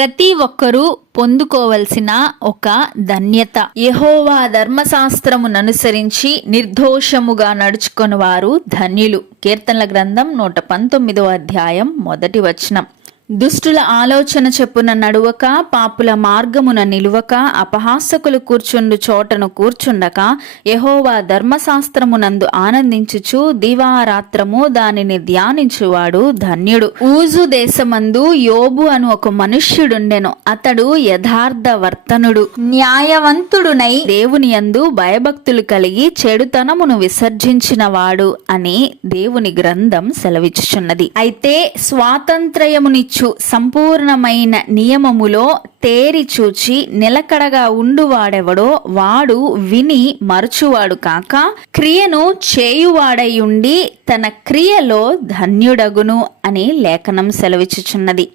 ప్రతి ఒక్కరూ పొందుకోవలసిన ఒక ధన్యత. యెహోవా ధర్మశాస్త్రముననుసరించి నిర్దోషముగా నడుచుకొని వారు ధన్యులు. కీర్తనల గ్రంథం 119వ అధ్యాయం 1వ వచనం. దుష్టుల ఆలోచన చెప్పున నడువక, పాపుల మార్గమున నిలువక, అపహాసకులు కూర్చుండు చోటను కూర్చుండక, యెహోవా ధర్మశాస్త్రమునందు ఆనందించుచు దివారాత్రము దానిని ధ్యానించువాడు ధన్యుడు. ఊజు దేశమందు యోబు అను ఒక మనుష్యుడుండెను. అతడు యథార్థ వర్తనుడు, న్యాయవంతుడునై దేవుని యందు భయభక్తులు కలిగి చెడుతనమును విసర్జించిన వాడు అని దేవుని గ్రంథం సెలవిచ్చుచున్నది. అయితే స్వాతంత్ర్యమునిచ్చు సంపూర్ణమైన నియమములో తేరి చూచి నిలకడగా ఉండువాడెవడో వాడు విని మరచువాడు కాక, క్రియను చేయువాడయుండి తన క్రియలో ధన్యుడగును అని లేఖనం సెలవిచ్చుచున్నది.